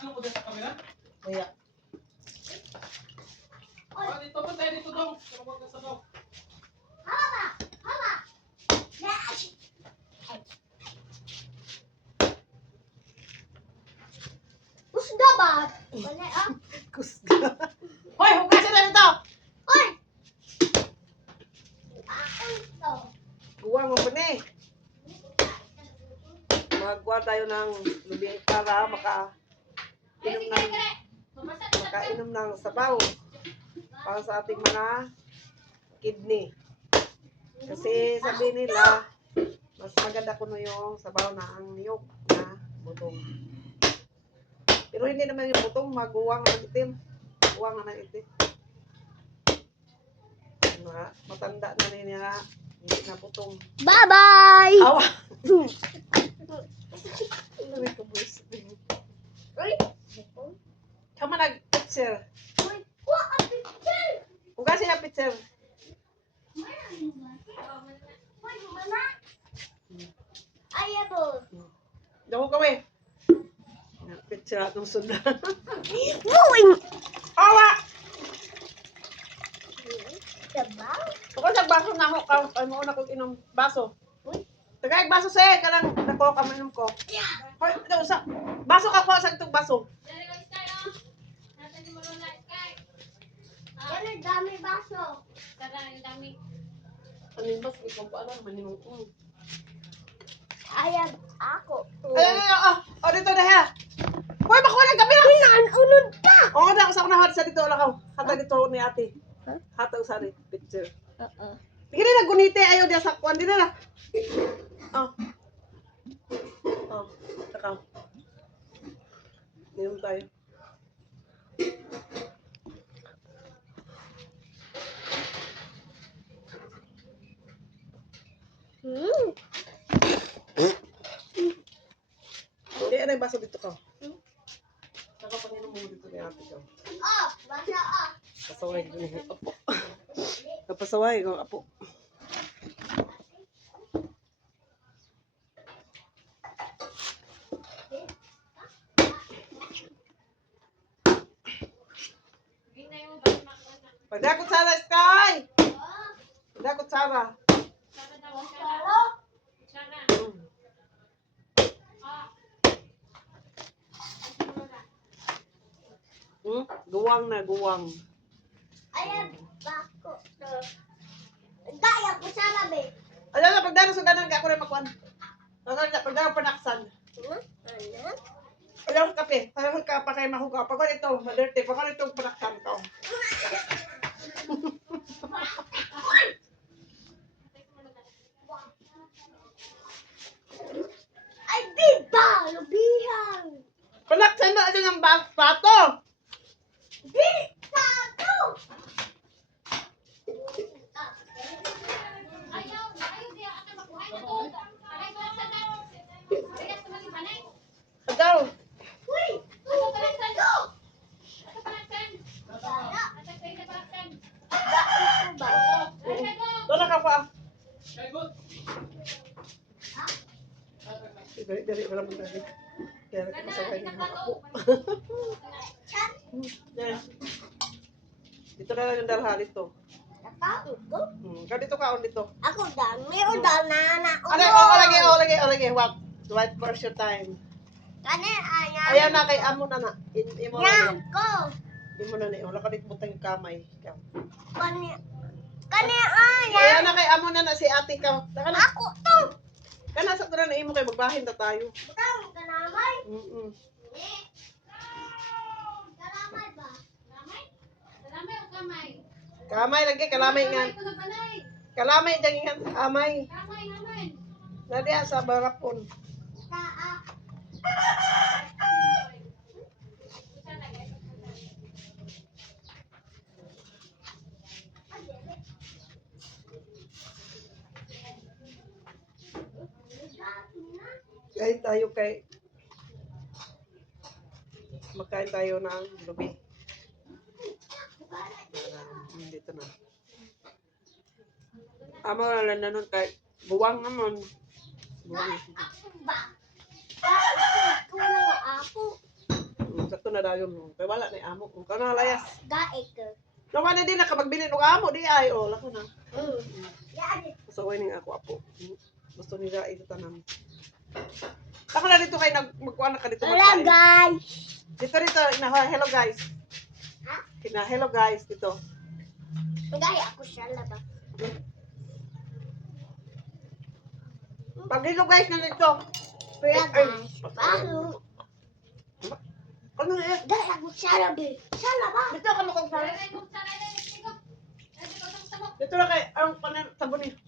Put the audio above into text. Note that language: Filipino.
Ano ko dyan sa kamera? Kaya. Ah, dito po tayo dito daw. Huwag ka sa daw. Kusda ba? Wala ah. Kusga. Hoy, hugasan na dito! Hoy! Ako ito. Guwang mo pa ni. Magkuha tayo ng lubi para makainom ng sabaw para sa ating mga kidney. Kasi sabi nila, mas maganda kuno yung sabaw na ang niyog na butong. Pero hindi naman yung butong, maguwang ng itim. Guwang ng itim. Matanda na nila, hindi na butong. Bye-bye! Awa! Uy! Kama nag-picture. Uy! Kuha ka picture! Hugasin na picture. Uy, mana? Ayaw mo. Daw kami. Picture atong sundan. Uy! Awa! Diba? Kung sa baso na ako, ay mo na kong inom baso. Uy! Tagay baso sa'yo, kalang nako ka mainom ko. Hoy, daw sa baso ka ko sa itong baso. Yan ang dami baso. Ano yung baso? Ikaw pa alam, maninong ko. Ayaw ako. Oh, dito na ha. Hoy, makuha ng gabi lang. Unod ka! Oo, na, sa unahan sa dito lang ako. Hata dito ni ate. Huh? Hata usari, picture. Oo. Hindi na gunite, ayaw dia sa kuwan. Hindi na. Oh. Oh, takaw. Inom tayo. Hindi, ano yung baso dito ka? Saka panginom mo dito ni ate ka. Oh, basa ah. Pasaway ko ni apo. Napasaway ko apo. Pagdakot Sara, Sky! Pagdakot Sara. Guwang na, guwang. Ayaw bako. Daya ko sa labi. Ayan na, pagdano sa ganan, ako rin makuhan. Pagdano panaksan. Ano? Ayaw ka kape. Ayaw ka pa kayo mahuga. Pagod ito, madirty. Pagod ito, panaksan ka. Ay, biba! Lubihan! Panaksan na ito ng pato. Bisado! Agaw. Uy! Bisado! Doon ka pa. Very good. Dali, wala mo dali. Kaya masaway niya ako. Dito na lang yung dalhan ito. Dito ka, on dito. Ako dami o na Lagi. What? Right first your time. Kani Ayan na, kay amo na na. Imo na Yan ni. ko. Imo na ni. Wala ka dito butang yung kamay. Ikaw. Kani Ayan na, kay amo na na si ate ka. Taka na. Ako to. Kana sa na imo kay magbahin na tayo. Butang kanamay. Kanamay ba? Kamay lagi, kalamay nga. Kalamay dyan nga, amay. Nadiya sa barapon. Taa. Kain tayo makain tayo ng lubi. Dito na. Amo na lang na nun kay buwang naman. Buwang. Ba? Ako na ako. Sa na daw yun. Kaya wala na yung amo. Kung na layas. Gaik. Nung ano din nakapagbili ng amo, di ay. O, lako na. Yan. Pasaway ning ako apo. Gusto nila ito tanam. Ako na dito kayo magkuha na ka dito Wala magkain. guys. Dito. Hello guys. Ha? Hello guys. Dito. Gaya ako siya laba. Pag hello guys na dito. Wala guys. Bago. Ano eh? Gaya ako siya laba. Siya laba. Dito ka makong Dito na kay ang sabon ni.